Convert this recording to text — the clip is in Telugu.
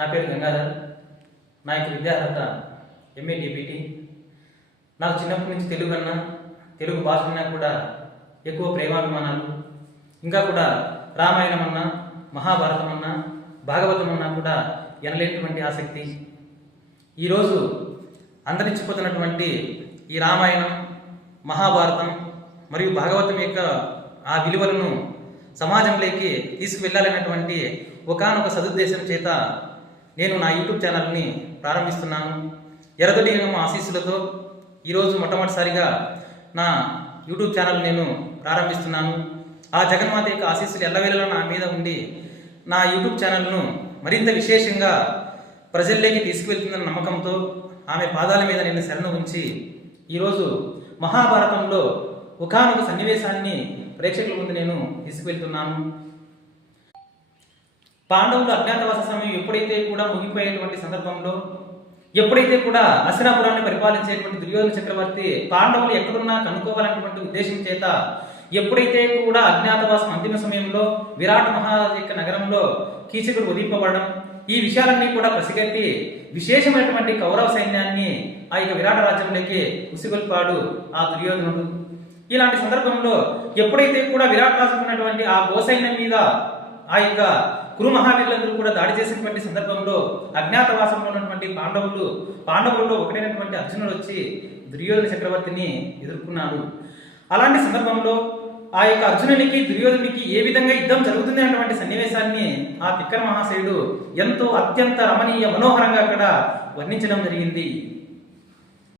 నా పేరు గంగాధర్. నా యొక్క విద్యార్హత ఎంఏ డిపిటి. నాకు చిన్నప్పటి నుంచి తెలుగు అన్నా, తెలుగు భాష అన్నా కూడా ఎక్కువ ప్రేమాభిమానాలు. ఇంకా కూడా రామాయణం అన్నా, మహాభారతం అన్నా, భాగవతం అన్నా కూడా ఎనలేనటువంటి ఆసక్తి. ఈరోజు అంతరించిపోతున్నటువంటి ఈ రామాయణం, మహాభారతం మరియు భాగవతం యొక్క ఆ విలువలను సమాజంలోకి తీసుకువెళ్ళాలనేటువంటి ఒకానొక సదుద్దేశం చేత నేను నా యూట్యూబ్ ఛానల్ని ప్రారంభిస్తున్నాను. ఎర్రదొడ్డి గంగమ్మ ఆశీస్సులతో ఈరోజు మొట్టమొదటిసారిగా నా యూట్యూబ్ ఛానల్ నేను ప్రారంభిస్తున్నాను. ఆ జగన్మాత యొక్క ఆశీస్సులు ఎల్లవేళలా నా మీద ఉండి నా యూట్యూబ్ ఛానల్ను మరింత విశేషంగా ప్రజల్లోకి తీసుకువెళ్తుందన్న నమ్మకంతో ఆమె పాదాల మీద నేను శరణు ఉంచి ఈరోజు మహాభారతంలో ఒకానొక సన్నివేశాన్ని ప్రేక్షకుల ముందు నేను తీసుకువెళ్తున్నాను. పాండవులు అజ్ఞాతవాస సమయం ఎప్పుడైతే కూడా ముగిపోయేటువంటి సందర్భంలో, ఎప్పుడైతే కూడా హస్తినాపురాన్ని పరిపాలించేటువంటి దుర్యోధన చక్రవర్తి పాండవులు ఎక్కడున్నా కనుక్కోవాలన్నటువంటి ఉద్దేశం చేత ఎప్పుడైతే కూడా అజ్ఞాతవాసం అంతిమ సమయంలో విరాట్ యొక్క నగరంలో కీచకుడు వధింపబడడం, ఈ విషయాలన్నీ కూడా పసిగట్టి విశేషమైనటువంటి కౌరవ సైన్యాన్ని ఆ యొక్క విరాట రాజ్యంలోకి ఉసిగొల్పాడు ఆ దుర్యోధనుడు. ఇలాంటి సందర్భంలో ఎప్పుడైతే కూడా విరాట్ రాజు ఉన్నటువంటి ఆ గోసైన్యం మీద ఆ యొక్క కురు మహావీరులందరూ కూడా దాడి చేసినటువంటి సందర్భంలో అజ్ఞాతవాసంలో ఉన్నటువంటి పాండవుల్లో ఒకటైనటువంటి అర్జునుడు వచ్చి దుర్యోధన చక్రవర్తిని ఎదుర్కొన్నాడు. అలాంటి సందర్భంలో ఆ యొక్క అర్జునునికి దుర్యోధనునికి ఏ విధంగా యుద్ధం జరుగుతుంది అన్నటువంటి సన్నివేశాన్ని ఆ తిక్కన మహాశయుడు ఎంతో అత్యంత రమణీయ మనోహరంగా అక్కడ వర్ణించడం జరిగింది.